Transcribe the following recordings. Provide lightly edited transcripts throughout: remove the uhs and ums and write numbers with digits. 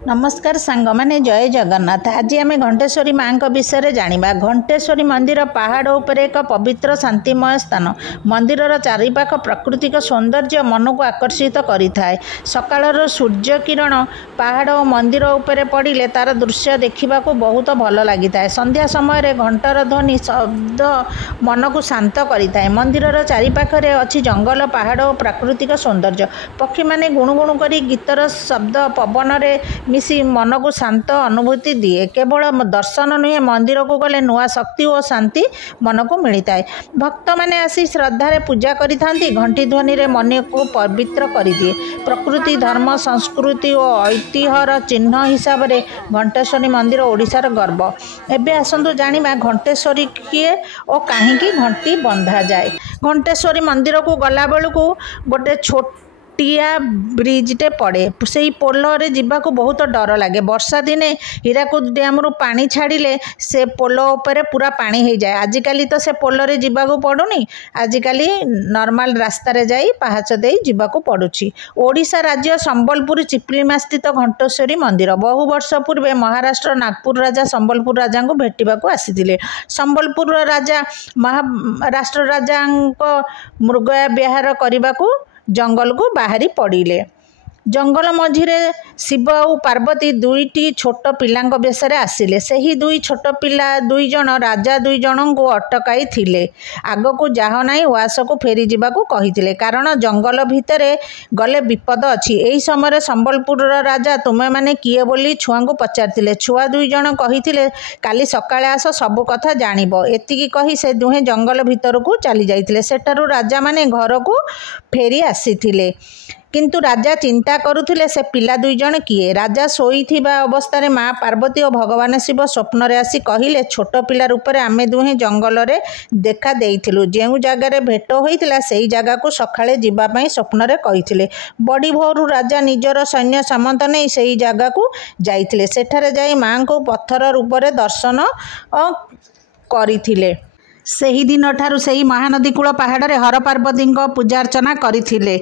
नमस्कार सांग माने जय जगन्नाथ। आज आम घंटेश्वरी माँ विषय जाना। घंटेश्वरी मंदिर पहाड़ उपर एक पवित्र शांतिमय स्थान। मंदिर चारिपाख प्राकृतिक सौंदर्य मन को आकर्षित करिथाए। सकाळर सूर्य किरण पहाड़ और मंदिर उपर पड़े तार दृश्य देखा बहुत भल लगी था। संध्या समय घंटर ध्वनि शब्द मन को शांत करिथाए। मंदिर चारिपाखरे अच्छी जंगल पहाड़ और प्राकृतिक सौंदर्य। पक्षी माने गुणुगुणु करी गीतर शब्द पवन रे मिसी मन को शांत अनुभूति दिए। केवल दर्शन नुहे मंदिर को गले नुआ शक्ति और शांति मन को मिलता है। भक्त मैंने आसी श्रद्धारे पूजा करिथांती। घंटी ध्वनि रे मन को पवित्र कर दिए। प्रकृति धर्म संस्कृति और ऐतिह्यर चिन्ह हिसाब से घंटेश्वरी मंदिर ओडिशार गर्व। एबे आसंतु जानिबा घंटेश्वरी किए और कहीं घंटी बंधा जाए। घंटेश्वरी मंदिर को गला बेलू गोटे छोटिया ब्रिजटे पड़े। से पोल रे जीवाकू बहुत डर लगे। वर्षा दिने हीराकुद डैम रु पानी छाड़िले से पोल उपरे पूरा पानी हो जाए। आजिकल तो से पोल रे जीवाकू पड़ुनी। आजिकल नॉर्मल रास्ता रे जाई पहाच दे जीवाकू पड़ुछि। ओडिशा राज्य संबलपुर चिपलिमा स्थित घंटेश्वरी मंदिर बहु वर्ष पूर्वे महाराष्ट्र नागपुर राजा संबलपुर राजा को भेटिबाकू आसीथिले। संबलपुर राजा महाराष्ट्र राजा मृगया विहार करने जंगल को बाहरी पड़िले। जंगल मझिरे शिव और पार्वती दुईटी छोट पिला बेशरे आसिले। सही दुई छोट पिला दुई जन राजा दुई जन को अटकाई थिले। आग को जाह नाई उआस को फेरी जावाकू कहिथिले कारण जंगल भितरे गले विपद अछि। एही समय संबलपुर राजा तुमे माने किए बोली छुआ को पचारथिले। छुआ दुई जन कहिथिले काली सकाळे आस सब कथा जानिबो। एतिकी कही से दुहे जंगल भितर को चली जाइथिले। सेठारु राजा माने घर को फेरी आसीथिले। किंतु राजा चिंता करुथिले से पिला दुई जन किए। राजा शोईथिबा अवस्था माँ पार्वती और भगवान शिव स्वप्न रे आसी कहिले छोट पिला रूप में आमे दुहे जंगल रे देखा देइथिलु। जेउ जगार भेट होइतिला सेही जगह को सकाळे जीवा पई स्वप्न रे कहिथिले। बड़ी भोरु राजा निजर सैन्य सामंत नहीं सेही जगह को जाइथिले। सेठारे जाई माँ को पत्थर रूप में दर्शन करिथिले। सही दिन ठारू सही महानदी कूल पहाड़ रे हर पार्वती पूजार्चना करथिले।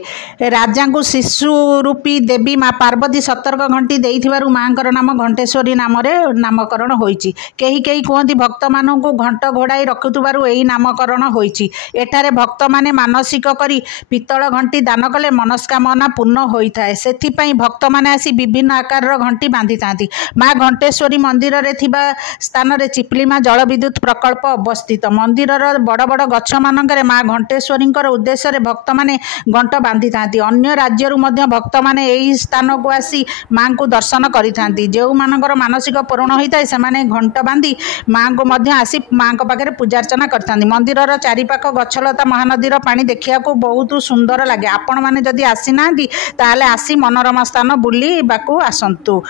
राजा को शिशु रूपी देवी माँ पार्वती सतर्क घंटी देइथिबारु माँकर नाम घंटेश्वरी नाम रे नामकरण होइछि। केही केही कहती भक्त मानू घंट घोड़ाई रखुथिबारु एही नामकरण होइछि। एठारे भक्त माने मानसिक करी पितल घंटी दान कले मनस्कामना पूर्ण होइथाए। सेथिपई भक्त माने आसी विभिन्न आकार घंटी बांधि थांती। माँ घंटेश्वरी मंदिर रे थिबा स्थान रे चिपलिमा जल विद्युत प्रकल्प अवस्थित। मंदिर बड़ बड़ गछ मानकरे माँ घंटेश्वरी उद्देश्य रे भक्त माने घंट बांधि थांती। अन्य राज्य भक्त माने एही स्थान को आसी माँ को दर्शन करि थांती। जो मानकर मानसिक पूर्ण होता है से माने घंट बांधी माँ को मध्य आसी माँ को पाखे पूजार्चना करथांती। मंदिर चारिपाख गछलता महानदीर पानी देखिया को बहुत सुंदर लगे। आपण माने जदि आसी नांती ताले आसी मनोरमा स्थान बुली बाकू आसंतु।